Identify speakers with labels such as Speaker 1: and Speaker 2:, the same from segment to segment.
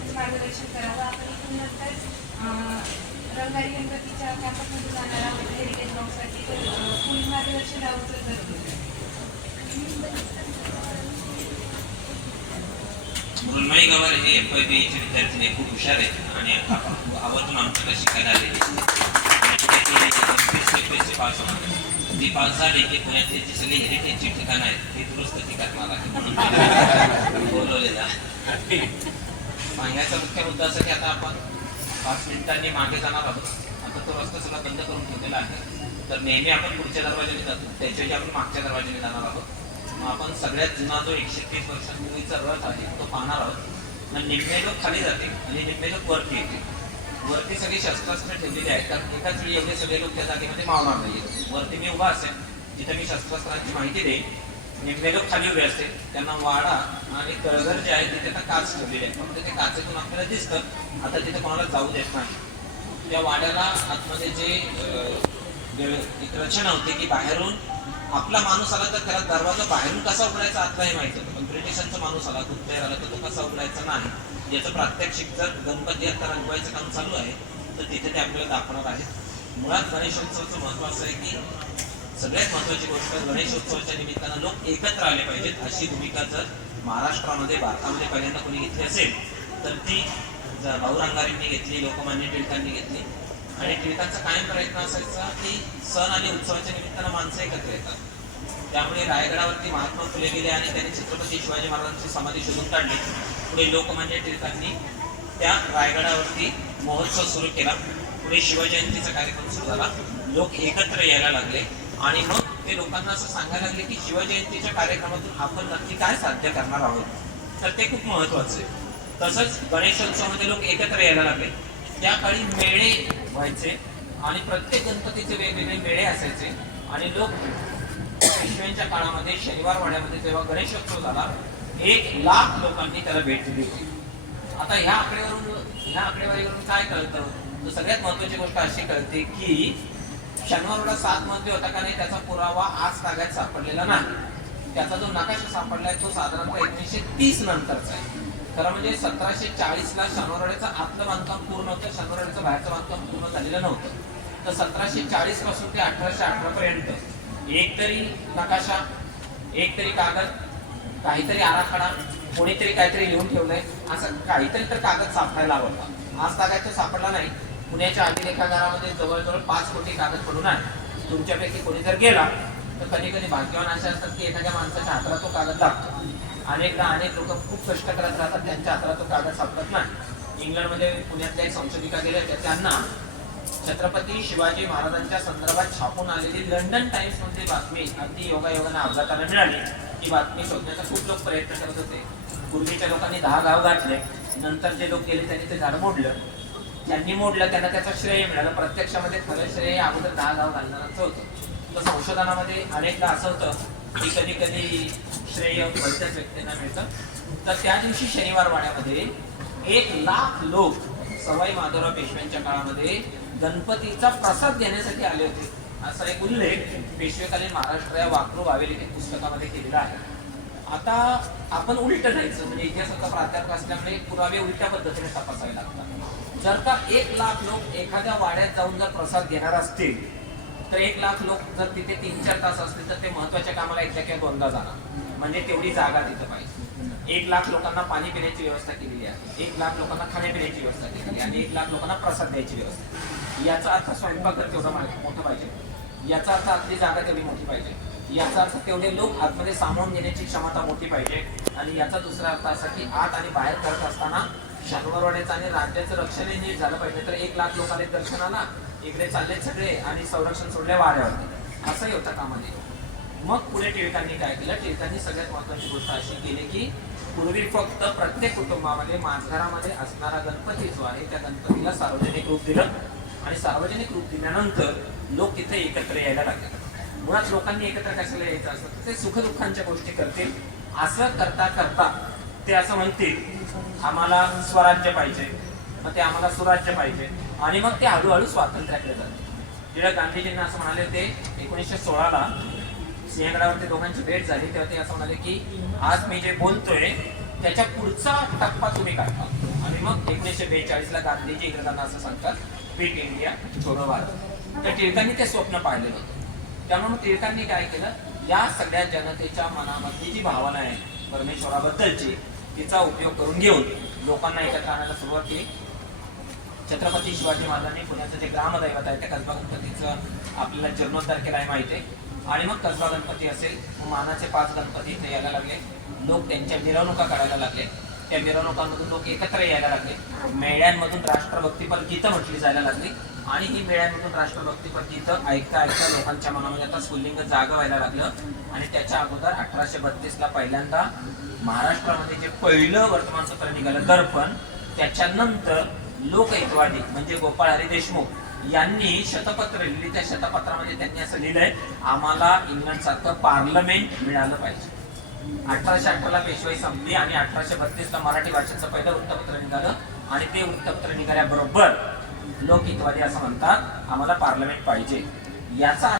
Speaker 1: फक्त मार्गदर्शन करावं. आपण इथून नंतर रंगारी गणपतीच्या कॅम्पसमध्ये जाणार आहोत हेरिटेज ब्लॉकसाठी तर अं, पोलीस मार्गदर्शन लावूचं जरूर
Speaker 2: मृण्मयी गवार हे एफ वाय बीचे विद्यार्थी खूप हुशार आहेत आणि आवर्जून आमच्याकडे शिकायला आलेली पैसे पास होणार ती पास झाली की पुण्यातली जी सगळी हेरिटेजची ठिकाणं आहेत. ते दुरुस्त ठिकाण मला बोलवलेलं सांगायचा मुख्य मुद्दा असा की आता आपण पाच मिनिटांनी मागे जाणार आहोत. आता तो रस्ता सगळा बंद करून ठेवलेला आहे. तर नेहमी आपण पुढच्या दरवाजाने जातो. त्याच्याऐवजी आपण मागच्या दरवाजाने जाणार आहोत. मग आपण सगळ्यात जुना जो एकशे तीस वर्षांपूर्वीचा रथ आहे तो पाहणार आहोत. मग निम्मे लोक खाली जाते आणि निम्मे लोक वरती येते वरती सगळी शस्त्रास्त्र ठेवलेली आहेत. कारण एकाच वेळी एवढे सगळे लोक त्या जागेमध्ये मावणार नाही वरती मी उभा असेल जिथे मी शस्त्रास्त्रांची माहिती देईन निम्मे खाली उभे असते. त्यांना वाडा आणि तळघर जे आहे तिथे आता काच ठेवलेले आहे. फक्त ते काचेतून आपल्याला दिसतं. आता तिथे कोणाला जाऊ देत नाही. त्या वाड्याला आतमध्ये जे एक रचना होती की बाहेरून आपला माणूस आला तर त्याला दरवाजा बाहेरून कसा उघडायचा आतलाही माहीत होतं पण ब्रिटिशांचा माणूस आला कुठल्याही आला तर तो कसा उघडायचा नाही. याचं प्रात्यक्षिक जर गणपती आता रंगवायचं काम चालू आहे तर तिथे ते आपल्याला दाखवणार आहेत. मुळात गणेशोत्सवाचं महत्त्व आहे की सगळ्यात महत्वाची गोष्ट गणेशोत्सवाच्या निमित्तानं लोक एकत्र आले पाहिजेत अशी भूमिका जर महाराष्ट्रामध्ये भारतामध्ये पहिल्यांदा कोणी घेतली असेल तर ती भाऊ रंगारींनी घेतली लोकमान्य टिळकांनी घेतली आणि टिळकांचा कायम प्रयत्न असायचा की सण आणि उत्सवाच्या निमित्तानं माणसं एकत्र येतात. त्यामुळे रायगडावरती महात्मा फुले गेले आणि त्यांनी छत्रपती शिवाजी महाराजांची समाधी शोधून काढली. पुढे लोकमान्य टिळकांनी त्या रायगडावरती महोत्सव सुरू केला. पुढे शिवजयंतीचा कार्यक्रम सुरू झाला. लोक एकत्र यायला लागले. आणि मग ते लोकांना असं सांगायला लागले की शिवजयंतीच्या कार्यक्रमातून आपण नक्की काय साध्य करणार आहोत? तर ते खूप महत्वाचं आहे. तसंच गणेशोत्सवामध्ये लोक एकत्र यायला लागले. त्या काळी मेळे व्हायचे आणि प्रत्येक गणपतीचे वेगवेगळे मेळे असायचे. आणि लोक पेशव्यांच्या काळामध्ये शनिवार वाड्यामध्ये जेव्हा गणेशोत्सव झाला एक लाख लोकांनी त्याला भेट दिली होती. आता ह्या आकडेवरून ह्या आकडेवारीवरून काय कळतं? तर सगळ्यात महत्वाची गोष्ट अशी कळते की शनिवारला सात मध्ये होता का नाही त्याचा पुरावा आज ताब्यात सापडलेला नाही. त्याचा जो नकाशा सापडलाय तो साधारणतः एकोणीसशे तीस नंतरचा आहे. खरं म्हणजे सतराशे चाळीस ला शनिवारवाड्याचं आतलं बांधकाम पूर्ण होतं शनिवारवाड्याचं बाहेरचं बांधकाम पूर्ण झालेलं नव्हतं. तर सतराशे चाळीसपासून ते अठराशे अठरा पर्यंत एक तरी नकाशा एक तरी कागद काहीतरी आराखडा कोणीतरी काहीतरी लिहून ठेवलंय असं काहीतरी तर कागद सापडायला हवा आज तागायत सापडला नाही पुण्याच्या अभिलेखागारामध्ये जवळजवळ पाच कोटी कागद पडून आहे तुमच्यापैकी कोणी जर गेला तर कधी कधी भाग्यवान असे असतात की एखाद्या माणसाच्या हाताला तो कागद लागतो. अनेकदा अनेक लोक खूप कष्ट करत राहतात त्यांच्या हाताला तो कागद सापडत नाही. इंग्लंडमध्ये पुण्यातल्या एक संशोधिका गेल्या त्या त्यांना छत्रपती शिवाजी महाराजांच्या संदर्भात छापून आलेली लंडन टाइम्समध्ये बातमी अगदी योगायोगाने अपघाताने मिळाली. ती बातमी शोधण्याचा खूप लोक प्रयत्न करत होते. पूर्वीच्या लोकांनी दहा गाव गाठले. नंतर जे लोक गेले त्यांनी ते झाड मोडलं. ज्यांनी मोडलं त्यांना त्याचं श्रेय मिळालं. प्रत्यक्षामध्ये खरं श्रेय अगोदर दहा गाव घालणाराचं होतं. तर संशोधनामध्ये अनेकदा असं होतं की कधी कधी श्रेय भलत्याच व्यक्तींना मिळतं. तर त्या दिवशी शनिवार वाड्यामध्ये एक लाख लोक सवाई माधवराव पेशव्यांच्या काळामध्ये गणपतीचा प्रसाद घेण्यासाठी आले होते. असा एक उल्लेख पेशवेकालीन महाराष्ट्र या वाकरू वावेली पुस्तकामध्ये केलेला आहे. आता आपण उलट जायचं म्हणजे इतिहासाचा प्राध्यापक असल्यामुळे पुरावे उलट्या पद्धतीने तपासावे लागतात. जर का एक लाख लोक एखाद्या वाड्यात जाऊन जर प्रसाद घेणार असतील तर एक लाख लोक जर तिथे तीन चार तास असतील तर ते महत्त्वाच्या कामाला एकदा किंवा दोनदा जाणार. म्हणजे तेवढी जागा तिथं पाहिजे. एक लाख लोकांना पाणी पिण्याची व्यवस्था केलेली आहे. एक लाख लोकांना खाण्यापिण्याची व्यवस्था केलेली आहे. आणि एक लाख लोकांना प्रसाद द्यायची व्यवस्था याचा अर्थ स्वयंपाकघर तेवढं मा- मोठं पाहिजे. याचा अर्थ आपली जागा तेवढी मोठी पाहिजे. याचा अर्थ तेवढे लोक आतमध्ये सामावून घेण्याची क्षमता मोठी पाहिजे. आणि याचा दुसरा अर्थ असा की आत आणि बाहेर करत असताना शनिवारवाड्याचं आणि राज्याचं रक्षणही नीट झालं पाहिजे. तर एक लाख लोक आले दर्शनाला इकडे चालले सगळे आणि संरक्षण सोडले वाऱ्यावर असंही होतं कामाने. मग पुढे टिळकांनी काय केलं? टिळकांनी सगळ्यात महत्वाची गोष्ट अशी केली की पूर्वी फक्त प्रत्येक कुटुंबामध्ये माझघरामध्ये असणारा गणपती जो आहे त्या गणपतीला सार्वजनिक रूप दिलं आणि सार्वजनिक रूप दिल्यानंतर लोक तिथे एकत्र यायला लागले. मुळात लोकांनी एकत्र कशाला यायचं असतं? ते सुखदुःखांच्या गोष्टी करतील. असं करता करता ते असं म्हणतील आम्हाला स्वराज्य पाहिजे. मग ते आम्हाला सुराज्य पाहिजे. आणि मग ते हळूहळू स्वातंत्र्याकडे जाते. टिळक गांधीजींना असं म्हणाले होते एकोणीसशे सोळाला सिंहगडावरती दोघांची भेट झाली तेव्हा ते असं म्हणाले की आज मी जे बोलतोय त्याच्या पुढचा टप्पा तुम्ही काढता. आणि मग एकोणीसशे बेचाळीसला गांधीजी इंग्रजांना असं सांगतात क्विट इंडिया छोडो भारत. तर टिळकांनी ते स्वप्न पाहिलेलं होतं. त्यामुळे टिळकांनी काय केलं? या सगळ्या जनतेच्या मनामधली जी भावना आहे परमेश्वराबद्दलची तिचा उपयोग करून घेऊन लोकांना एकत्र आणायला सुरुवात केली. छत्रपती शिवाजी महाराजांनी पुण्याचं जे ग्रामदैवत आहे त्या कसबा गणपतीचं आपल्याला जीर्णोद्धार केला आहे माहिती आहे. आणि मग कसबा गणपती असेल मानाचे पाच गणपती इथे यायला लागले. लोक त्यांच्या मिरवणुका काढायला लागले. त्या मिरवणुकांमधून लोक एकत्र यायला लागले. मेळ्यांमधून राष्ट्रभक्तीपर गीतं म्हटली जायला लागली. आणि ही मेळ्यामधून राष्ट्रभक्तीपर गीतं ऐकता ऐकता लोकांच्या मनामध्ये आता स्फुल्लिंग जागं व्हायला लागलं. आणि त्याच्या अगोदर अठराशे बत्तीसला पहिल्यांदा महाराष्ट्रामध्ये जे पहिलं वर्तमानपत्र निघालं दर्पण त्याच्यानंतर लोकहितवादी म्हणजे गोपाळ हरी देशमुख यांनी शतपत्र लिहिली त्या शतपत्रामध्ये त्यांनी असं लिहिलंय आम्हाला इंग्लंड सारखं पार्लमेंट मिळालं पाहिजे. अठराशे अठराला पेशवाई संपली आणि अठराशे बत्तीसला मराठी भाषेचं पहिलं वृत्तपत्र निघालं. आणि ते वृत्तपत्र निघाल्याबरोबर लोकहितवादी असं म्हणतात आम्हाला पार्लमेंट पाहिजे. याचा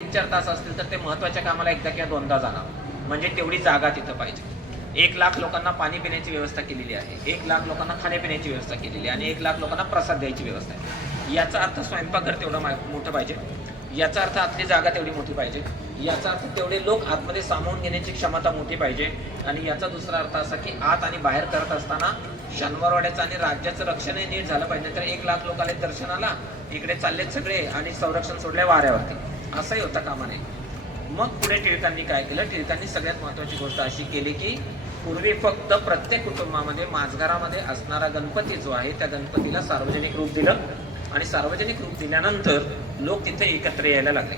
Speaker 2: तीन चार तास असतील तर ते महत्त्वाच्या कामाला एकदा किंवा दोनदा जाणार. म्हणजे तेवढी जागा तिथं पाहिजे. एक लाख लोकांना पाणी पिण्याची व्यवस्था केलेली आहे. एक लाख लोकांना खाण्यापिण्याची व्यवस्था केलेली आहे. आणि एक लाख लोकांना प्रसाद द्यायची व्यवस्था आहे. याचा अर्थ स्वयंपाकघर तेवढं मोठं पाहिजे. याचा अर्थ आतली जागा तेवढी मोठी पाहिजे. याचा अर्थ तेवढे लोक आतमध्ये सामावून घेण्याची क्षमता मोठी पाहिजे. आणि याचा दुसरा अर्थ असा की आत आणि बाहेर करत असताना शनिवारवाड्याचं आणि राज्याचं रक्षणही नीट झालं पाहिजे. तर एक लाख लोक आले दर्शनाला इकडे चाललेत सगळे आणि संरक्षण सोडले वाऱ्यावरती. असंही होता कामा नये मग पुढे टिळकांनी काय केलं? टिळकांनी सगळ्यात महत्वाची गोष्ट अशी केली की पूर्वी फक्त प्रत्येक कुटुंबामध्ये माझघरामध्ये असणारा गणपती जो आहे त्या गणपतीला सार्वजनिक रूप दिलं आणि सार्वजनिक रूप दिल्यानंतर लोक तिथे एकत्र यायला लागले.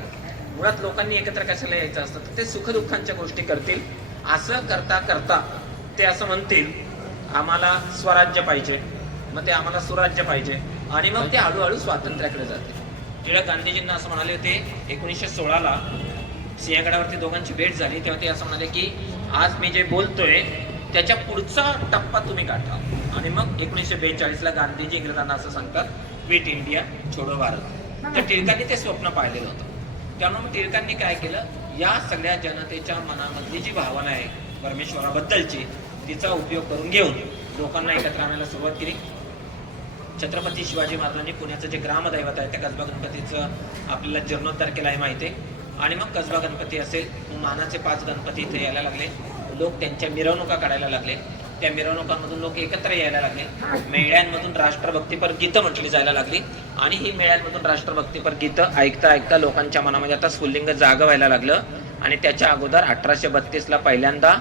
Speaker 2: मुळात लोकांनी एकत्र कशाला यायचं असतं? तर ते सुखदुःखांच्या गोष्टी करतील. असं करता करता ते असं म्हणतील आम्हाला स्वराज्य पाहिजे. मग ते आम्हाला सुराज्य पाहिजे. आणि मग ते हळूहळू स्वातंत्र्याकडे जाते. टिळक गांधीजींना असं म्हणाले होते एकोणीसशे सोळाला सिंहगडावरती दोघांची भेट झाली. तेव्हा ते असं म्हणाले की आज मी जे बोलतोय त्याच्या पुढचा टप्पा तुम्ही गाठा आणि मग एकोणीसशे बेचाळीसला गांधीजी इंग्रजांना असं सांगतात क्विट इंडिया छोडो भारत. तर टिळकांनी ते स्वप्न पाहिलेलं होतं. त्यामुळे टिळकांनी काय केलं? या सगळ्या जनतेच्या मनामधली जी भावना आहे परमेश्वराबद्दलची तिचा उपयोग करून घेऊन लोकांना एकत्र आणायला सुरुवात केली. छत्रपती शिवाजी महाराजांनी पुण्याचं जे ग्रामदैवत आहे त्या कसबा गणपतीचं आपल्याला जीर्णोद्धार केला हे माहिती आहे. आणि मग कसबा गणपती असेल मानाचे पाच गणपती इथे यायला लागले. लोक त्यांच्या मिरवणुका काढायला लागले. त्या मिरवणुकांमधून लोक एकत्र यायला लागले. मेळ्यांमधून राष्ट्रभक्तीपर गीतं म्हटली जायला लागली. आणि ही मेळ्यांमधून राष्ट्रभक्तीपर गीतं ऐकता ऐकता लोकांच्या मनामध्ये आता स्फुल्लिंग जाग व्हायला लागलं. आणि त्याच्या अगोदर अठराशे बत्तीसला पहिल्यांदा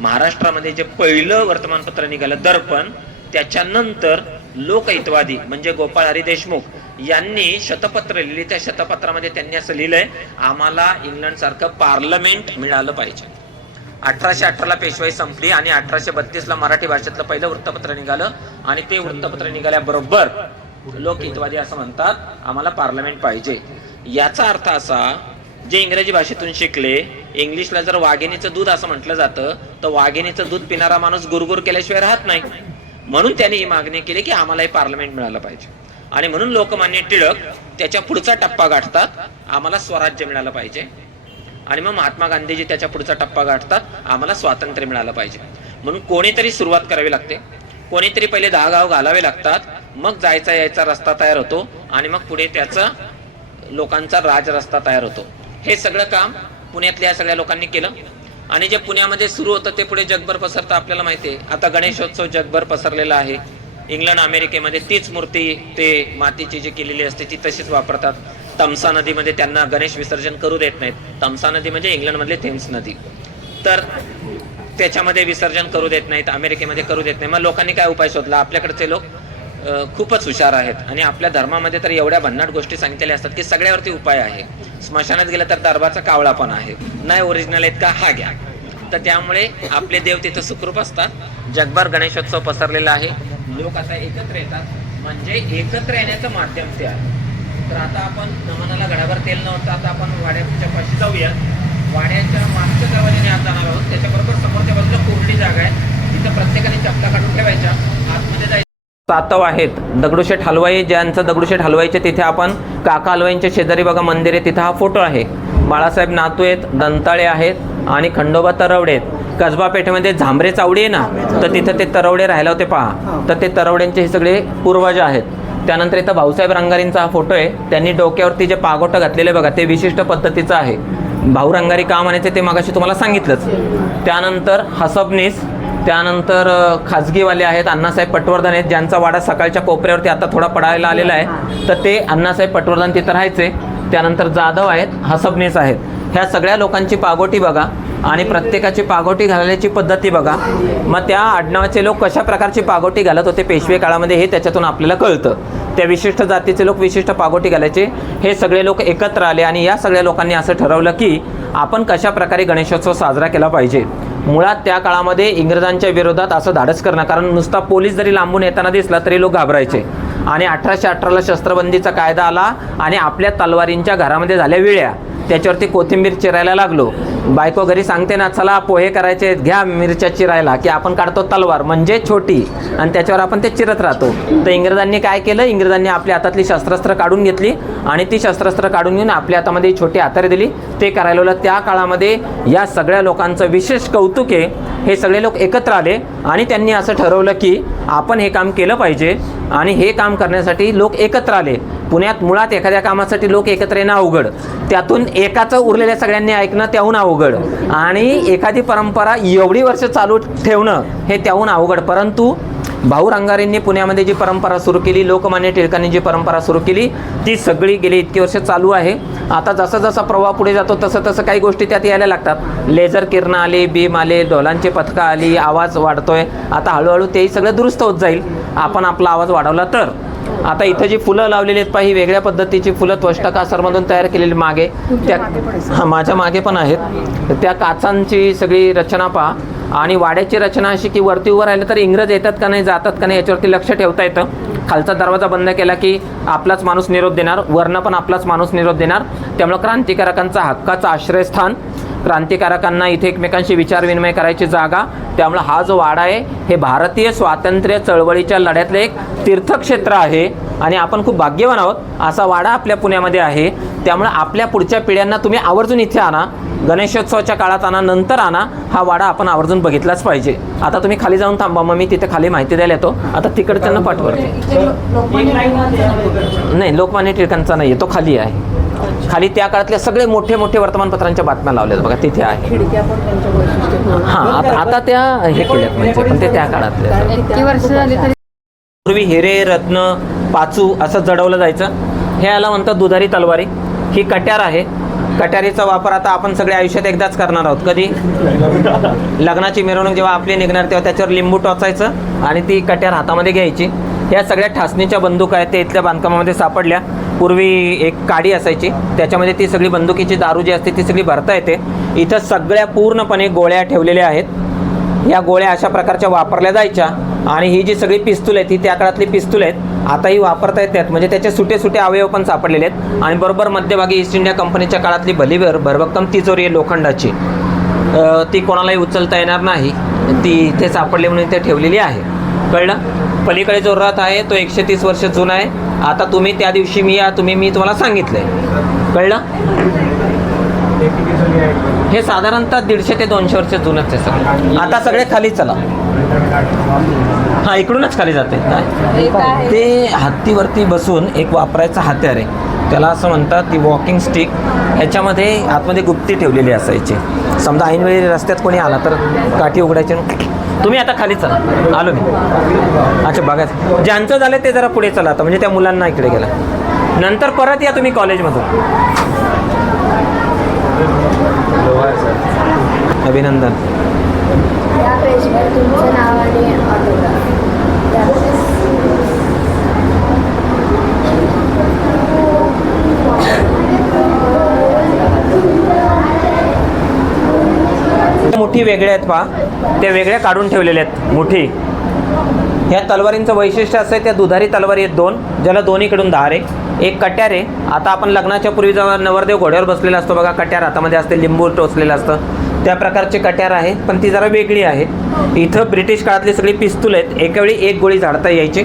Speaker 2: महाराष्ट्रामध्ये जे पहिलं वर्तमानपत्र निघालं दर्पण त्याच्यानंतर लोकहितवादी म्हणजे गोपाळ हरी देशमुख यांनी शतपत्र लिहिली. त्या शतपत्रामध्ये त्यांनी असं लिहिलंय आम्हाला इंग्लंड सारखं पार्लमेंट मिळालं पाहिजे. अठराशे अठराला पेशवाई संपली आणि अठराशे बत्तीसला मराठी भाषेतलं पहिलं वृत्तपत्र निघालं. आणि ते वृत्तपत्र निघाल्याबरोबर लोकहितवादी असं म्हणतात आम्हाला पार्लमेंट पाहिजे. याचा अर्थ असा जे इंग्रजी भाषेतून शिकले इंग्लिशला जर वाघिणीचं दूध असं म्हटलं जातं तर वाघिणीचं दूध पिणारा माणूस गुरगुर केल्याशिवाय राहत नाही. म्हणून त्यांनी ही मागणी केली की आम्हाला हे पार्लमेंट मिळालं पाहिजे. आणि म्हणून लोकमान्य टिळक त्याच्या पुढचा टप्पा गाठतात आम्हाला स्वराज्य मिळालं पाहिजे. आणि मग महात्मा गांधीजी त्याच्या पुढचा टप्पा गाठतात आम्हाला स्वातंत्र्य मिळालं पाहिजे. म्हणून कोणीतरी सुरुवात करावी लागते. कोणीतरी पहिले दहा गाव घालावे लागतात मग जायचा यायचा रस्ता तयार होतो आणि मग पुढे त्याचा लोकांचा राज रस्ता तयार होतो. हे सगळं काम पुण्यातल्या सगळ्या लोकांनी केलं. आणि जे पुण्यामध्ये सुरू होतं ते पुढे जगभर पसरतं आपल्याला माहिती आहे. आता गणेशोत्सव जगभर पसरलेला आहे. इंग्लंड अमेरिकेमध्ये तीच मूर्ती ते मातीची जी केलेली असते ती तशीच वापरतात. तमसा नदीमध्ये त्यांना गणेश विसर्जन करू देत नाहीत. तमसा नदी म्हणजे इंग्लंडमधली थेम्स नदी. तर त्याच्यामध्ये विसर्जन करू देत नाहीत अमेरिकेमध्ये करू देत नाही मग लोकांनी काय उपाय शोधला? आपल्याकडचे लोक खूपच हुशार आहेत. आणि आपल्या धर्मामध्ये तर एवढ्या भन्नाट गोष्टी सांगितलेल्या असतात की सगळ्यावरती उपाय आहे. स्मशानात गेलं तर दरबारचा कावळा पण आहे. नाही ओरिजिनल आहेत का? हा घ्या. तर त्यामुळे आपले देव तिथं सुखरूप असतात. जगभर गणेशोत्सव पसरलेला आहे. लोक आता एकत्र येतात. म्हणजे एकत्र येण्याचं माध्यम ते आहे. तर आता आपण नमनाला घडाभर तेल नव्हतं. आता आपण वाड्याच्या पाशी जाऊया वाड्याच्या मागच्या दरवाजाने आज जाणार आहोत. त्याच्याबरोबर समोरच्या बाजूला कोरडी जागा आहे. तिथं प्रत्येकाने चपला काढून ठेवायच्या. आतमध्ये जायचं सातव आहेत. दगडूशेठ हलवाई ज्यांचं दगडूशेठ हलवाईचे तिथे आपण काका हलवाईंच्या शेजारी बघा मंदिर आहे तिथं हा फोटो आहे. बाळासाहेब नातू आहेत दंताळे आहेत आणि खंडोबा तरवडे आहेत. कसबा पेठेमध्ये झांबरे चावडी आहे ना तर तिथं ते तरवडे राहिले होते पहा. तर ते तरवड्यांचे हे सगळे पूर्वज आहेत. त्यानंतर इथं भाऊसाहेब रंगारींचा हा फोटो आहे. त्यांनी डोक्यावरती जे पागोटं घातलेले बघा ते विशिष्ट पद्धतीचं आहे. भाऊ रंगारी का म्हणायचे ते मगाशी तुम्हाला सांगितलंच. त्यानंतर हसबनीस त्यानंतर खाजगीवाले आहेत अण्णासाहेब पटवर्धन आहेत ज्यांचा वाडा सकाळच्या कोपऱ्यावरती आता थोडा पडायला आलेला आहे. तर ते अण्णासाहेब पटवर्धन तिथं राहायचे. त्यानंतर जाधव आहेत हसबनीस आहेत. ह्या सगळ्या लोकांची पागोटी बघा आणि प्रत्येकाची पागोटी घालण्याची पद्धती बघा. मग त्या आडनावाचे लोक कशा प्रकारची पागोटी घालत होते पेशवे काळामध्ये हे त्याच्यातून आपल्याला कळतं. त्या विशिष्ट जातीचे लोक विशिष्ट पागोटी घालायचे. हे सगळे लोक एकत्र आले आणि या सगळ्या लोकांनी असं ठरवलं की आपण कशा प्रकारे गणेशोत्सव साजरा केला पाहिजे. मुळात त्या काळामध्ये इंग्रजांच्या विरोधात असं धाडस करणं कारण नुसता पोलीस जरी लांबून येताना दिसला तरी लोक घाबरायचे. आणि अठराशे अठराला शस्त्रबंदीचा कायदा आला आणि आपल्या तलवारींच्या घरामध्ये झाल्या विळ्या. त्याच्यावरती कोथिंबीर चिरायला लागलो. बायको घरी सांगते ना चला पोहे करायचे घ्या मिरच्या चिरायला की आपण काढतो तलवार म्हणजे छोटी. आणि त्याच्यावर आपण ते चिरत राहतो. तर इंग्रजांनी काय केलं? इंग्रजांनी आपल्या हातातली शस्त्रास्त्र काढून घेतली आणि ती शस्त्रास्त्र काढून घेऊन आपल्या हातामध्ये छोटी हातारे दिली. ते करायला लागलं. त्या काळामध्ये या सगळ्या लोकांचं विशेष कौतुक आहे. हे सगळे लोक एकत्र आले आणि त्यांनी असं ठरवलं की आपण हे काम केलं पाहिजे आणि हे काम करण्यासाठी लोक एकत्र आले. पुण्यात मुळात एखाद्या कामासाठी लोक एकत्र येणं अवघड. त्यातून एकाचं उरलेल्या सगळ्यांनी ऐकणं त्याहून अवघड. आणि एखादी परंपरा एवढी वर्ष चालू ठेवणं हे त्याहून अवघड. परंतु भाऊ रंगारींनी पुण्यामध्ये जी परंपरा सुरू केली लोकमान्य टिळकांनी जी परंपरा सुरू केली ती सगळी गेली इतकी वर्ष चालू आहे. आता जसा जसा प्रवाह पुढे जातो तसं तसं काही गोष्टी त्यात यायला लागतात. लेझर किरणं आली बीम आले डोलांची पथकं आली आवाज वाढतोय. आता हळूहळू तेही सगळं दुरुस्त होत जाईल. आपण आपला आवाज वाढवला तर. आता इथं जी फुलं लावलेली आहेत पाही वेगळ्या पद्धतीची फुलं त्वष्टकासरमधून तयार केलेली मागे. त्या हां माझ्या मागे पण आहेत. त्या काचांची सगळी रचना पहा. आणि वाड्याची रचना अशी की वरती उभं राहिलं तर इंग्रज येतात का नाही जातात का नाही याच्यावरती लक्ष ठेवता येतं. खालचा दरवाजा बंद केला की आपलाच माणूस निरोप देणार वरनं पण आपलाच माणूस निरोप देणार. त्यामुळं क्रांतिकारकांचा हक्काचं आश्रयस्थान. क्रांतिकारकांना इथे एकमेकांशी विचारविनिमय करायची जागा. त्यामुळं हा जो वाडा आहे हे भारतीय स्वातंत्र्य चळवळीच्या लढ्यातलं एक तीर्थक्षेत्र आहे. आणि आपण खूप भाग्यवान आहोत. असा वाडा आपल्या पुण्यामध्ये आहे. त्यामुळे आपल्या पुढच्या पिढ्यांना तुम्ही आवर्जून इथे आणा. गणेशोत्सवाच्या काळात आणा नंतर आणा. हा वाडा आपण आवर्जून बघितलाच पाहिजे. आता तुम्ही खाली जाऊन थांबा. मग मी तिथे खाली माहिती द्यायला येतो. आता तिकडच्यांना पाठवते.
Speaker 1: इथे लोकमान्य टिळकांचं
Speaker 2: नाही. लोकमान्य टिळकांचा नाही तो खाली आहे. खाली त्या काळातल्या सगळे मोठे मोठे वर्तमानपत्रांच्या बातम्या लावल्यात. बघा तिथे आहे. हां आता आता त्या हे केल्यात म्हणजे पण ते त्या काळातल्या आहेत.
Speaker 3: इतकी वर्ष झाली तरी
Speaker 2: पूर्वी हिरे रत्न पाचू असं जडवलं जायचं. हे याला म्हणतात दुधारी तलवारी. ही कट्यार आहे. कट्यारीचा वापर आता आपण सगळे आयुष्यात एकदाच करणार आहोत. कधी? लग्नाची मिरवणूक जेव्हा आपली निघणार तेव्हा त्याच्यावर लिंबू टोचायचं आणि ती कट्यार हातामध्ये घ्यायची. या सगळ्या ठासणीच्या बंदूक आहेत ते इथल्या बांधकामामध्ये सापडल्या. पूर्वी एक काडी असायची त्याच्यामध्ये ती सगळी बंदुकीची दारू जी असते ती सगळी भरता येते. इथं सगळ्या पूर्णपणे गोळ्या ठेवलेल्या आहेत. या गोळ्या अशा प्रकारच्या वापरल्या जायच्या आणि ही जी सगळी पिस्तूल आहेत ही त्या काळातली पिस्तूल आहेत आताही वापरता येतात. म्हणजे त्याचे सुटे सुटे अवयव पण सापडलेले आहेत. आणि बरोबर मध्यभागी ईस्ट इंडिया कंपनीच्या काळातली भलीभर भरभक्कम तिजोरी आहे लोखंडाची. ती कोणालाही उचलता येणार नाही. ती इथे सापडली म्हणून इथे ठेवलेली आहे. कळलं? पलीकडे जो रथ आहे तो एकशे तीस वर्ष जुना आहे. आता तुम्ही त्या दिवशी मी या तुम्ही मी तुम्हाला सांगितलंय. कळलं? हे साधारणतः दीडशे ते दोनशे वर्ष जुनच आहे सगळं. आता सगळे खाली चला. हा इकडूनच खाली जाते. ते हत्तीवरती बसून एक वापरायचं हत्यार आहे. त्याला असं म्हणतात ती वॉकिंग स्टिक ह्याच्यामध्ये आतमध्ये गुप्ती ठेवलेली असायची. समजा ऐनवेळी रस्त्यात कोणी आला तर काठी उघडायची तुम्ही आता खाली चला. आलो मी. अच्छा बघा. ज्यांचं झालं ते जरा पुढे चला आता. म्हणजे त्या मुलांना इकडे गेला. नंतर परत या तुम्ही कॉलेजमधून. अभिनंदन. मुठी वेगळ्या आहेत पहा. त्या वेगळ्या काढून ठेवलेल्या आहेत मोठी. ह्या तलवारींचं वैशिष्ट्य असं आहे त्या दुधारी तलवारी आहेत दोन ज्याला दोन्हीकडून धार आहे एक कट्यार आहे आता आपण लग्नाच्या पूर्वी जेव्हा नवरदेव घोड्यावर बसलेला असतो बघा कट्यार हातामध्ये असते लिंबू टोचलेलं असतं. त्या प्रकारचे कट्यार आहे पण ती जरा वेगळी आहे. इथं ब्रिटिश काळातली सगळी पिस्तूल आहेत एकावेळी एक गोळी झाडता यायची.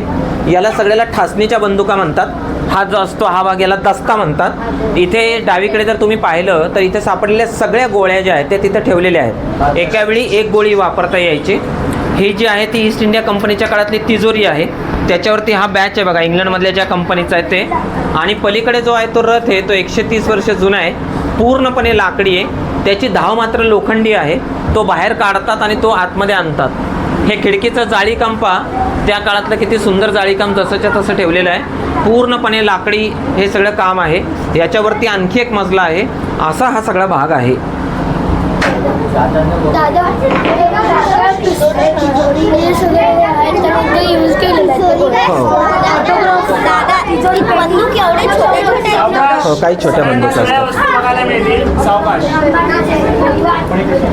Speaker 2: याला सगळ्याला ठासणीच्या बंदुका म्हणतात. हा जो असतो हा भाग याला दस्ता म्हणतात. इथे डावीकडे जर तुम्ही पाहिलं तर इथे सापडलेल्या सगळ्या गोळ्या ज्या आहेत त्या तिथे ठेवलेल्या आहेत. एका वेळी एक गोळी वापरता यायची. ही जी आहे ती ईस्ट इंडिया कंपनीच्या काळातली तिजोरी आहे. त्याच्यावरती हा बॅच आहे बघा. इंग्लंडमधल्या ज्या कंपनीचा आहे ते. आणि पलीकडे जो आहे तो रथ आहे तो एकशे तीस वर्ष जुना आहे. पूर्णपणे लाकडी आहे. त्याची धाव मात्र लोखंडी आहे. तो बाहेर काढतात आणि तो आतमध्ये आणतात. हे खिडकीचं जाळीकाम पहा त्या काळातलं किती सुंदर जाळीकाम जसंच्या तसं ठेवलेलं आहे. पूर्णपणे लाकडी हे सगळं काम आहे. याच्यावरती आणखी एक मजला आहे. असा हा सगळा भाग आहे.
Speaker 4: दादा हे सगळे आहेत तर ते यूज केलेलं आहे.
Speaker 2: हो.
Speaker 4: दादा बंदूक एवढे छोटे छोटे आहेत.
Speaker 2: हो काही छोट्या बंदुका असतात.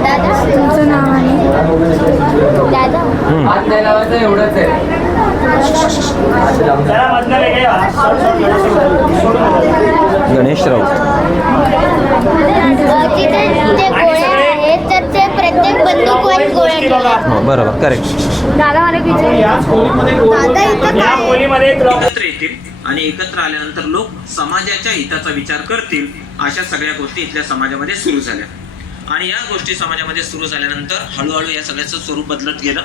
Speaker 4: दादा तुमचं नाव आणि? दादा.
Speaker 5: वेगळे व्हा.
Speaker 2: गणेश राऊत
Speaker 4: प्रत्येक गोळ्या
Speaker 2: हो बरोबर करेक्ट
Speaker 4: दादा मला इथं काय?
Speaker 6: एकत्र येतील आणि एकत्र आल्यानंतर लोक समाजाच्या हिताचा विचार करतील अशा सगळ्या गोष्टी इथल्या समाजामध्ये सुरू झाल्या. आणि या गोष्टी समाजामध्ये सुरू झाल्यानंतर हळूहळू या सगळ्याचं स्वरूप बदलत गेलं.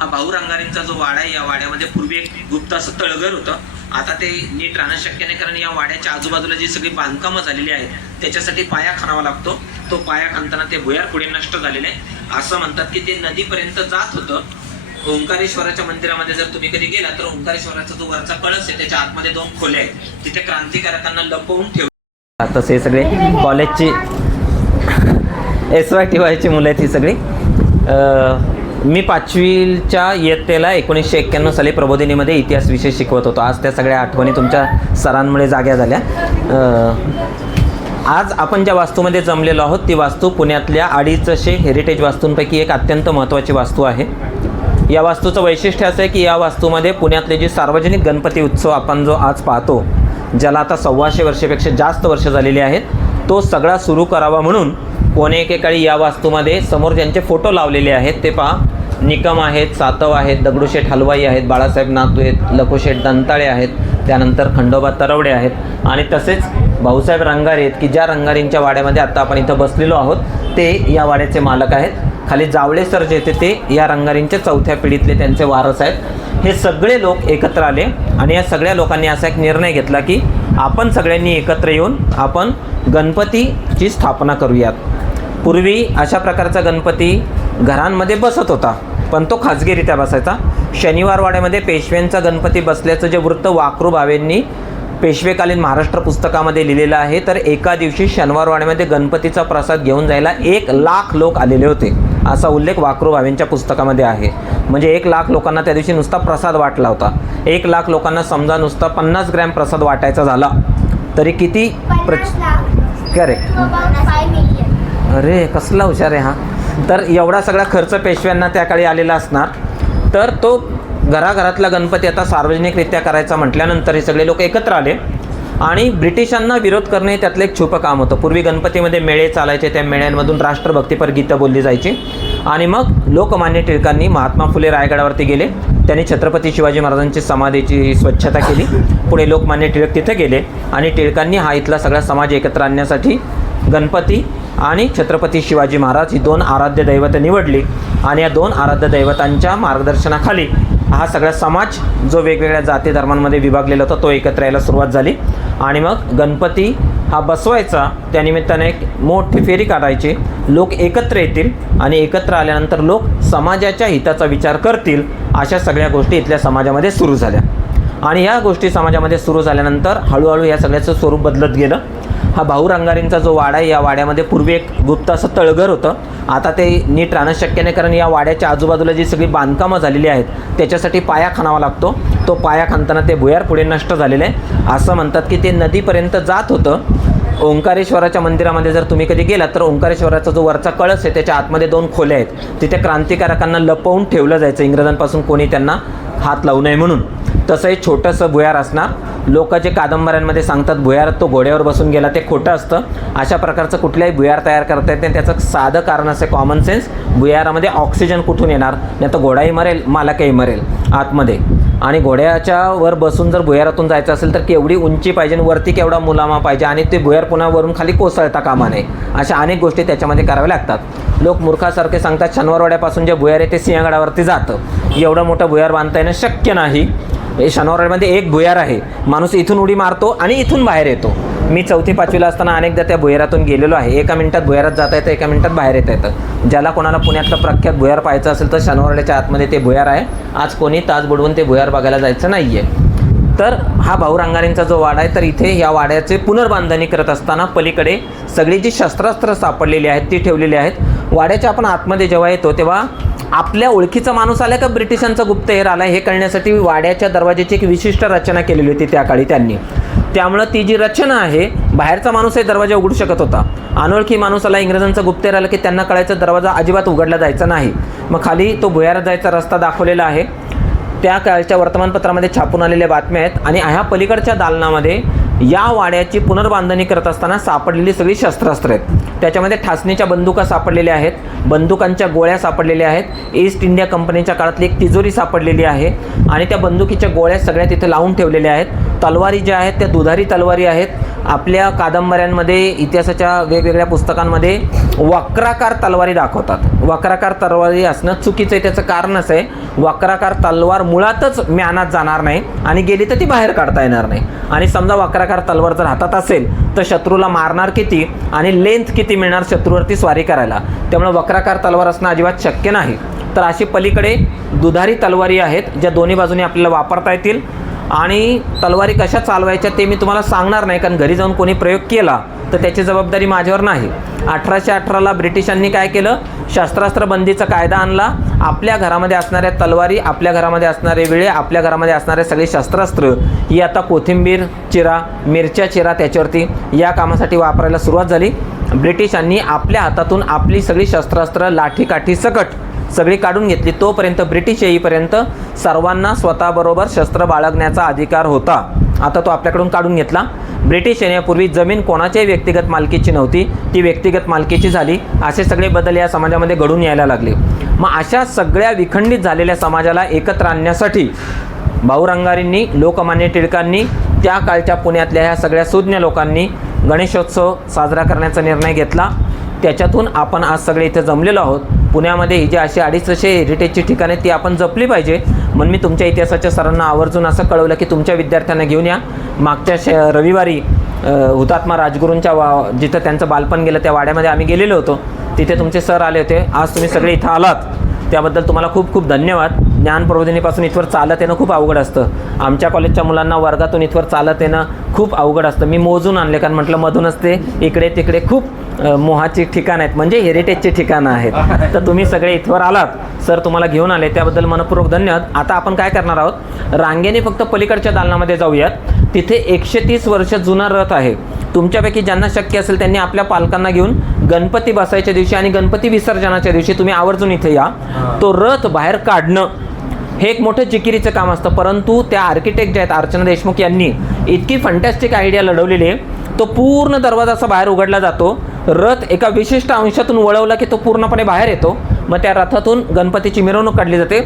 Speaker 6: हा भाऊ रंगारींचा जो वाडा आहे या वाड्यामध्ये पूर्वी एक गुप्त असं तळघर होतं. आता ते नीट राहणं शक्य नाही कारण या वाड्याच्या आजूबाजूला जी सगळी बांधकामं झालेली आहेत त्याच्यासाठी पाया खणावा लागतो. तो पाया खांताना ते भुयार पुढे नष्ट झालेले आहे. असं म्हणतात की ते नदीपर्यंत जात होतं. ओंकारेश्वराच्या मंदिरामध्ये जर तुम्ही कधी गेला तर ओंकारेश्वराचा जो वरचा कळस आहे त्याच्या आतमध्ये दोन खोल्या आहेत. तिथे क्रांतिकारकांना लपवून ठेव
Speaker 2: तसे सगळे कॉलेजची एस वाय टी वायची मुलं आहेत ही सगळी. मी पाचवीच्या इयत्तेला एकोणीसशे एक्क्याण्णव साली प्रबोधिनीमध्ये इतिहास विषय शिकवत होतो. आज त्या सगळ्या आठवणी तुमच्या सरांमुळे जाग्या झाल्या. आज आपण ज्या वास्तूमध्ये जमलेलो आहोत ती वास्तू पुण्यातल्या अडीचशे हेरिटेज वास्तूंपैकी एक अत्यंत महत्त्वाची वास्तू आहे. या वास्तूचं वैशिष्ट्य असं आहे की या वास्तूमध्ये पुण्यातले जे सार्वजनिक गणपती उत्सव आपण जो आज पाहतो ज्याला आता सव्वाशे वर्षापेक्षा जास्त वर्ष झालेली आहेत तो सगळा सुरू करावा म्हणून कोणे एकेकाळी या वास्तूमध्ये समोर ज्यांचे फोटो लावलेले आहेत ते पहा. निकम आहेत सातव आहेत दगडूशेठ हलवाई आहेत बाळासाहेब नातू आहेत लखुशेठ दंताळे आहेत त्यानंतर खंडोबा तरवडे आहेत. आणि तसेच भाऊसाहेब रंगारे आहेत की ज्या रंगारींच्या वाड्यामध्ये आता आपण इथं बसलेलो आहोत ते या वाड्याचे मालक आहेत. खाली जावळे सर जे होते ते या रंगारींच्या चौथ्या पिढीतले त्यांचे वारस आहेत. हे सगळे लोक एकत्र आले आणि या सगळ्या लोकांनी असा एक निर्णय घेतला की आपण सगळ्यांनी एकत्र येऊन आपण गणपतीची स्थापना करूयात. पूर्वी अशा प्रकारचा गणपती घरांमध्ये बसत होता. पण तो खाजगीरित्या बसायचा. शनिवार वाड्यामध्ये पेशव्यांचा गणपती बसल्याचं जे वृत्त वाकरू भावेंनी पेशवेकालीन महाराष्ट्र पुस्तकामध्ये लिहिलेलं आहे तर एका दिवशी शनिवार वाड्यामध्ये गणपतीचा प्रसाद घेऊन जायला एक लाख लोक आलेले होते असा उल्लेख वाकरू भावेंच्या पुस्तकामध्ये आहे. म्हणजे एक लाख लोकांना त्या दिवशी नुसता प्रसाद वाटला होता. एक लाख लोकांना समजा नुसता पन्नास ग्रॅम प्रसाद वाटायचा झाला तरी किती प्र
Speaker 4: पन्नास लाख.
Speaker 2: करेक्ट अरे कसला हुशार आहे हा. तर एवढा सगळा खर्च पेशव्यांना त्या काळी आलेला असणार. तर तो घराघरातला गणपती आता सार्वजनिकरित्या करायचा म्हटल्यानंतर हे सगळे लोक एकत्र आले. आणि ब्रिटिशांना विरोध करणे त्यातलं एक छुपं काम होतं. पूर्वी गणपतीमध्ये मेळे चालायचे त्या मेळ्यांमधून राष्ट्रभक्तीपर गीतं बोलली जायची. आणि मग लोकमान्य टिळकांनी महात्मा फुले रायगडावरती गेले. त्यांनी छत्रपती शिवाजी महाराजांची समाधीची स्वच्छता केली. पुढे लोकमान्य टिळक तिथे गेले. आणि टिळकांनी हा इथला सगळा समाज एकत्र आणण्यासाठी गणपती आणि छत्रपती शिवाजी महाराज ही दोन आराध्य दैवत निवडली आणि या दोन आराध्य दैवतांच्या मार्गदर्शनाखाली हा सगळा समाज जो वेगवेगळ्या जाती धर्मांमध्ये विभागलेला होता तो एकत्र यायला सुरुवात झाली. आणि मग गणपती हा बसवायचा त्यानिमित्ताने एक मोठी फेरी काढायची. लोक एकत्र येतील आणि एकत्र आल्यानंतर लोक समाजाच्या हिताचा विचार करतील अशा सगळ्या गोष्टी इथल्या समाजामध्ये सुरू झाल्या. आणि या गोष्टी समाजामध्ये सुरू झाल्यानंतर हळूहळू या सगळ्याचं स्वरूप बदलत गेलं. हा भाऊ रंगारींचा जो वाडा आहे या वाड्यामध्ये पूर्वी एक गुप्त असं तळघर होतं. आता ते नीट राहणं शक्य नाही कारण या वाड्याच्या आजूबाजूला जी सगळी बांधकामं झालेली आहेत त्याच्यासाठी पाया खणावा लागतो. तो पाया खणताना ते भुयार पुढे नष्ट झालेलं आहे. असं म्हणतात की ते नदीपर्यंत जात होतं. ओंकारेश्वराच्या मंदिरामध्ये जर तुम्ही कधी गेलात तर ओंकारेश्वराचा जो वरचा कळस आहे त्याच्या आतमध्ये दोन खोल्या आहेत. तिथे क्रांतिकारकांना लपवून ठेवलं जायचं. इंग्रजांपासून कोणी त्यांना हात लावू नये म्हणून. तसं हे छोटंसं भुयार असणार. लोक जे कादंबऱ्यांमध्ये सांगतात भुयारात तो घोड्यावर बसून गेला ते खोटं असतं. अशा प्रकारचं कुठल्याही भुयार तयार करता येत नाही. त्याचं साधं कारण असं कॉमन सेन्स भुयारामध्ये ऑक्सिजन कुठून येणार? नाही तर घोडाही मरेल मालकही मरेल आतमध्ये. आणि घोड्याच्या वर बसून जर भुयारातून जायचं असेल तर केवढी उंची पाहिजे आणि वरती केवढा मुलामा पाहिजे? आणि ते भुयार पुन्हा वरून खाली कोसळता कामा नये. अशा अनेक गोष्टी त्याच्यामध्ये कराव्या लागतात. लोक मूर्खासारखे सांगतात शनिवारवाड्यापासून जे भुयार आहे ते सिंहगडावरती जातं. एवढं मोठं भुयार बांधता येणं शक्य नाही. हे शनिवारवाड्यामध्ये एक भुयार आहे. माणूस इथून उडी मारतो आणि इथून बाहेर येतो. मी चौथी पाचवीला असताना अनेकदा त्या भुयारातून गेलेलो आहे. एका मिनिटात भुयारात जाता येतं एका मिनिटात बाहेर येता येतं. ज्याला कोणाला पुण्यातलं प्रख्यात भुयार पाहायचं असेल तर शनिवारवाड्याच्या आतमध्ये ते भुयार आहे. आज कोणी तास बुडवून ते भुयार बघायला जायचं नाही आहे तर हा भाऊ रंगारींचा जो वाडा आहे तर इथे या वाड्याचे पुनर्बांधणी करत असताना पलीकडे सगळी जी शस्त्रास्त्र सापडलेली आहेत ती ठेवलेली आहेत. वाड्याच्या आपण आतमध्ये जेव्हा येतो तेव्हा आपल्या ओळखीचा माणूस आला का ब्रिटिशांचा गुप्तहेर आला? हे करण्यासाठी वाड्याच्या दरवाजेची एक विशिष्ट रचना केलेली होती त्या काळी त्यांनी. त्यामुळं ती जी रचना आहे बाहेरचा माणूस हे दरवाजा उघडू शकत होता. अनोळखी माणूस आला इंग्रजांचा गुप्तहेर आला की त्यांना कळायचं दरवाजा अजिबात उघडला जायचा नाही. मग खाली तो भुयारात जायचा रस्ता दाखवलेला आहे. त्या काळच्या वर्तमानपत्रामध्ये छापून आलेल्या बातम्या आहेत आणि ह्या पलीकडच्या दालनामध्ये या वाड्याची पुनर्बांधणी करत असताना सापडलेली सगळी शस्त्रास्त्र आहेत. त्याच्यामध्ये ठासणीच्या बंदुका सापडलेल्या आहेत बंदुकांच्या गोळ्या सापडलेल्या आहेत ईस्ट इंडिया कंपनीच्या काळातली एक तिजोरी सापडलेली आहे आणि त्या बंदुकीच्या गोळ्या सगळ्या तिथे लावून ठेवलेल्या आहेत. तलवारी ज्या आहेत त्या दुधारी तलवारी आहेत. आपल्या कादंबऱ्यांमध्ये इतिहासाच्या वेगवेगळ्या पुस्तकांमध्ये वक्राकार तलवारी दाखवतात. वक्राकार तलवारी असणं चुकीचं आहे त्याचं कारण असं आहे वक्राकार तलवार मुळातच म्यानात जाणार नाही आणि गेली तर ती बाहेर काढता येणार नाही. आणि समजा वक्राकार तलवार जर हातात असेल तर शत्रूला मारणार किती आणि लेंथ किती मिळणार शत्रूवरती स्वारी करायला? त्यामुळे वक्राकार तलवार असणं अजिबात शक्य नाही. तर अशी पलीकडे दुधारी तलवारी आहेत ज्या दोन्ही बाजूने आपल्याला वापरता येतील. आणि तलवारी कशा चालवायच्या ते मी तुम्हाला सांगणार नाही कारण घरी जाऊन कोणी प्रयोग केला तर त्याची जबाबदारी माझ्यावर नाही. अठराशे अठराला ब्रिटिशांनी काय केलं? शस्त्रास्त्र बंदीचा कायदा आणला. आपल्या घरामध्ये असणाऱ्या तलवारी आपल्या घरामध्ये असणारे विळे आपल्या घरामध्ये असणारे सगळे शस्त्रास्त्र ही आता कोथिंबीर चिरा मिरच्या चिरा त्याच्यावरती या कामासाठी वापरायला सुरुवात झाली. ब्रिटिशांनी आपल्या हातातून आपली सगळी शस्त्रास्त्र लाठीकाठी सकट सगळी काढून घेतली. तोपर्यंत ब्रिटिश येईपर्यंत सर्वांना स्वतःबरोबर शस्त्र बाळगण्याचा अधिकार होता. आता तो आपल्याकडून काढून घेतला. ब्रिटिश येण्यापूर्वी जमीन कोणाच्याही व्यक्तिगत मालकीची नव्हती. ती व्यक्तिगत मालकीची झाली. असे सगळे बदल या समाजामध्ये घडून यायला लागले. मग अशा सगळ्या विखंडित झालेल्या समाजाला एकत्र आणण्यासाठी भाऊ रंगारींनी लोकमान्य टिळकांनी त्या काळच्या पुण्यातल्या ह्या सगळ्या सुज्ञ लोकांनी गणेशोत्सव साजरा करण्याचा निर्णय घेतला. त्याच्यातून आपण आज सगळे इथे जमलेलो आहोत. पुण्यामध्ये ही जी अशी अडीचशे हेरिटेजची ठिकाणे ती आपण जपली पाहिजे. म्हणून मी तुमच्या इतिहासाच्या सरांना आवर्जून असं कळवलं की तुमच्या विद्यार्थ्यांना घेऊन या. मागच्या श रविवारी हुतात्मा राजगुरूंच्या वा जिथं त्यांचं बालपण गेलं त्या वाड्यामध्ये आम्ही गेलेलो होतो. तिथे तुमचे सर आले होते. आज तुम्ही सगळे इथं आलात. त्याबद्दल तुम्हाला खूप खूप धन्यवाद. ज्ञान प्रबोधिनीपासून इथवर चालत येणं खूप अवघड असतं. आमच्या कॉलेजच्या मुलांना वर्गातून इथवर चालत येणं खूप अवघड असतं. मी मोजून आणले कारण म्हटलं मधूनच ते इकडे तिकडे खूप मोहाची ठिकाणं आहेत. म्हणजे हेरिटेजची ठिकाणं आहेत. तर तुम्ही सगळे इथवर आलात. सर तुम्हाला घेऊन आले. त्याबद्दल मनपूर्वक धन्यवाद. आता आपण काय करणार आहोत? रांगेने फक्त पलीकडच्या दालनामध्ये जाऊयात. तिथे एकशे तीस वर्ष जुना रथ आहे. तुमच्यापैकी ज्यांना शक्य असेल त्यांनी आपल्या पालकांना घेऊन गणपती बसायच्या दिवशी आणि गणपती विसर्जनाच्या दिवशी तुम्ही आवर्जून इथे या. तो रथ बाहेर काढणं हे एक मोठं जिकिरीचं काम असतं. परंतु त्या आर्किटेक्ट जे आहेत अर्चना देशमुख यांनी इतकी फंटॅस्टिक आयडिया लढवलेली आहे. तो पूर्ण दरवाजा असा बाहेर उघडला जातो. रथ एका विशिष्ट अंशातून वळवला की तो पूर्णपणे बाहेर येतो. मग त्या रथातून गणपतीची मिरवणूक काढली जाते.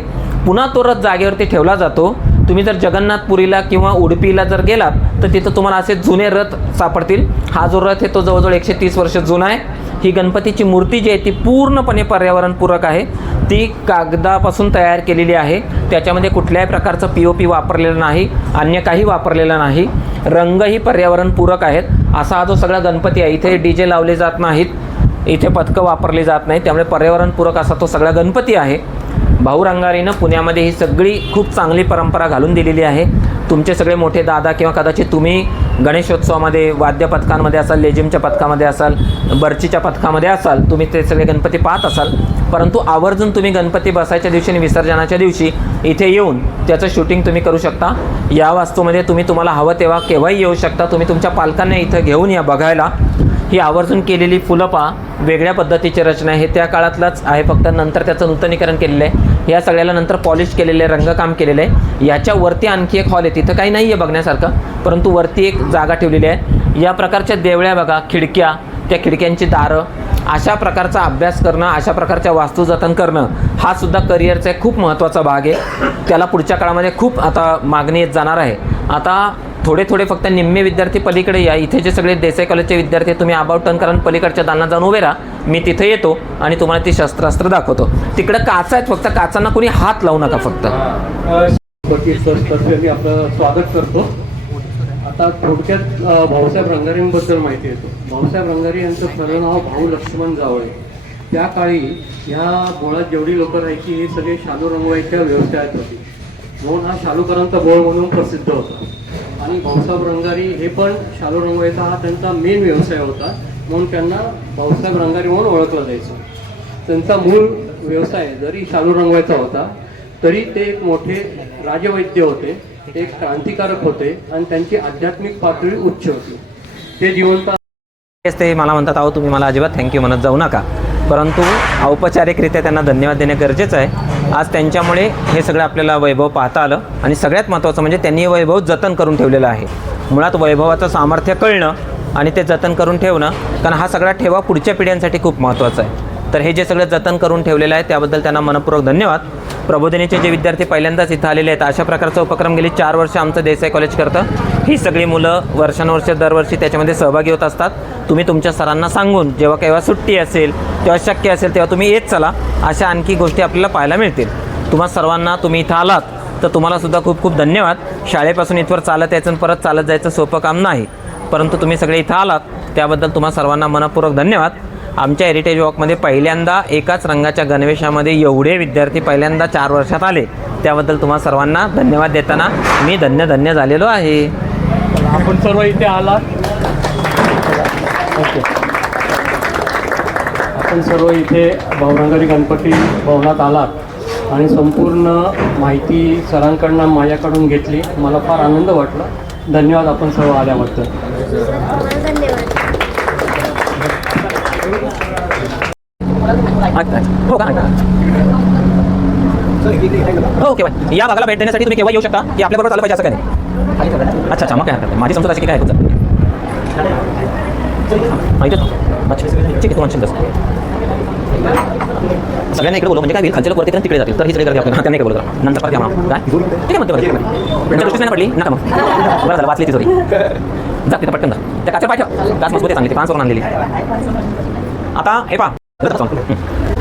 Speaker 2: पुन्हा तो रथ जागेवरती ठेवला जातो. तुम्ही जर जगन्नाथपुरीला किंवा उडपीला जर गेलात तर तिथं तुम्हाला असे जुने रथ सापडतील. हा जो रथ आहे तो जवळजवळ एकशे तीस वर्ष जुना आहे. ही गणपतीची मूर्ती जी आहे ती पूर्णपणे पर्यावरणपूरक आहे. ती कागदापासून तयार केलेली आहे. त्याच्यामध्ये कुठल्याही प्रकारचं पी ओ पी वापरलेलं नाही अन्य काही वापरलेलं नाही. रंगही पर्यावरणपूरक आहेत. असा हा जो सगळा गणपती आहे इथे डी जे लावले जात नाहीत इथे पथकं वापरली जात नाही त्यामुळे पर्यावरणपूरक असा तो सगळा गणपती आहे. भाऊ रंगारीनं पुण्यामध्ये ही सगळी खूप चांगली परंपरा घालून दिलेली आहे. तुमचे सगळे मोठे दादा किंवा कदाचित तुम्ही गणेशोत्सवामध्ये वाद्य पथकांमध्ये असाल लेझिमच्या पथकामध्ये असाल बर्चीच्या पथकामध्ये असाल तुम्ही ते सगळे गणपती पाहत असाल. परंतु आवर्जून तुम्ही गणपती बसायच्या दिवशी आणि विसर्जनाच्या दिवशी इथे येऊन त्याचं शूटिंग तुम्ही करू शकता. या वास्तूमध्ये तुम्ही तुम्हाला हवं तेव्हा केव्हाही येऊ शकता. तुम्ही तुमच्या पालकांना इथं घेऊन या बघायला. ही आवर्जून केलेली फुलं पहा. वेगळ्या पद्धतीची रचना आहे. त्या काळातलाच आहे. फक्त नंतर त्याचं नूतनीकरण केलेलं आहे. या सगळ्याला नंतर पॉलिश केलेलं आहे रंगकाम केलेलं आहे. याच्यावरती आणखी एक हॉल आहे. तिथं काही नाही आहे बघण्यासारखं. परंतु वरती एक जागा ठेवलेली आहे. या प्रकारच्या देवळ्या बघा. खिडक्या. त्या खिडक्यांची दारं. अशा प्रकारचा अभ्यास करणं अशा प्रकारच्या वास्तू जतन करणं हा सुद्धा करिअरचा एक खूप महत्त्वाचा भाग आहे. त्याला पुढच्या काळामध्ये खूप आता मागणी येत जाणार आहे. आता थोडे थोडे फक्त निम्मे विद्यार्थी पलीकडे या. इथे जे सगळे देसाई कॉलेजचे विद्यार्थी तुम्ही अबाउट टर्न करून पलीकडच्या दालनात जाऊन उभे राहा. मी तिथे येतो आणि तुम्हाला ती शस्त्रास्त्र दाखवतो. तिकडं काचा आहेत फक्त. काचांना कोणी हात लावू नका फक्त.
Speaker 7: सर आपलं स्वागत करतो. आता थोडक्यात भाऊसाहेब रंगारींबद्दल माहिती येतो भाऊसाहेब रंगारी यांचं खरं नाव भाऊ लक्ष्मण जावळे. त्या काळी ह्या बोळात जेवढी लोकं राहायची हे सगळे शालू रंगवायच्या व्यवसायात होती. म्हणून हा शालूकरांचा बोळ म्हणून प्रसिद्ध होता. आणि भाऊसाहेब रंगारी हे पण शालू रंगवायचा हा त्यांचा मेन व्यवसाय होता. म्हणून त्यांना भाऊसाहेब रंगारी म्हणून ओळखलं जायचं. त्यांचा मूळ व्यवसाय जरी शालू रंगवायचा होता तरी ते एक मोठे राजवैद्य होते. एक क्रांतिकारक होते आणि त्यांची आध्यात्मिक पातळी उच्च होती. ते जिवंत
Speaker 2: तेच ते मला म्हणतात अहो तुम्ही मला अजिबात थँक्यू म्हणत जाऊ नका. परंतु औपचारिकरित्या त्यांना धन्यवाद देणे गरजेचं आहे. आज त्यांच्यामुळे हे सगळं आपल्याला वैभव पाहता आलं आणि सगळ्यात महत्त्वाचं म्हणजे त्यांनी वैभव जतन करून ठेवलेलं आहे. मुळात वैभवाचं सामर्थ्य कळणं आणि ते जतन करून ठेवणं कारण हा सगळा ठेवा पुढच्या पिढ्यांसाठी खूप महत्त्वाचा आहे. तर हे जे सगळं जतन करून ठेवलेलं आहे त्याबद्दल त्यांना मनपूर्वक धन्यवाद. प्रबोधिनीचे जे विद्यार्थी पहिल्यांदाच इथं आलेले आहेत अशा प्रकारचा उपक्रम गेली चार वर्ष आमचं देसाई कॉलेज करतं. ही सगळी मुलं वर्षानुवर्ष दरवर्षी त्याच्यामध्ये सहभागी होत असतात. तुम्ही तुमच्या सरांना सांगून जेव्हा केव्हा सुट्टी असेल तेव्हा शक्य असेल तेव्हा तुम्ही येत चला. अशा आणखी गोष्टी आपल्याला पाहायला मिळतील. तुम्हा सर्वांना तुम्ही इथं आलात तर तुम्हालासुद्धा खूप खूप धन्यवाद. शाळेपासून इथवर चालत यायचं आणि परत चालत जायचं सोपं काम नाही. परंतु तुम्ही सगळे इथं आलात त्याबद्दल तुम्हा सर्वांना मनपूर्वक धन्यवाद. आमच्या हेरिटेज वॉकमध्ये पहिल्यांदा एकाच रंगाच्या गणवेशामध्ये एवढे विद्यार्थी पहिल्यांदा चार वर्षात आले. त्याबद्दल तुम्हा सर्वांना धन्यवाद देताना मी धन्य धन्य झालेलो आहे.
Speaker 7: आपण सर्व इथे आलात. ओके. आपण सर्व इथे भाऊरंगारी गणपती भवनात आलात आणि संपूर्ण माहिती सरांकडनं माझ्याकडून घेतली. मला फार आनंद वाटला. धन्यवाद आपण सर्व आल्याबद्दल.
Speaker 2: हो का हो ओके बाय. या भागाला भेट देण्यासाठी तुम्ही केव्हा येऊ शकता. की आपल्याबरोबर चालू पाहिजे असं काय अच्छा अच्छा मग काय हरकत नाही. माझी समजूत अशी की काय तुमचं. अच्छा ठीक आहे तुम्हाला चिंता सगळ्यांना इकडे बोलू म्हणजे काय होईल खालचे लोक वरती तिकडे जातील. तर ही सगळी गर्दी आपल्याला त्यांना इकडे बोलू नंतर परत या काय ठीक आहे म्हणते बरं, गोष्टी नाही पडली? नका मग. बरं झालं वाचली ती सॉरी जा तिथं पटकन जा. त्या काच्या पाठव काच मजबूत आहे चांगली ती पाच आणलेली. आता हे पा बरं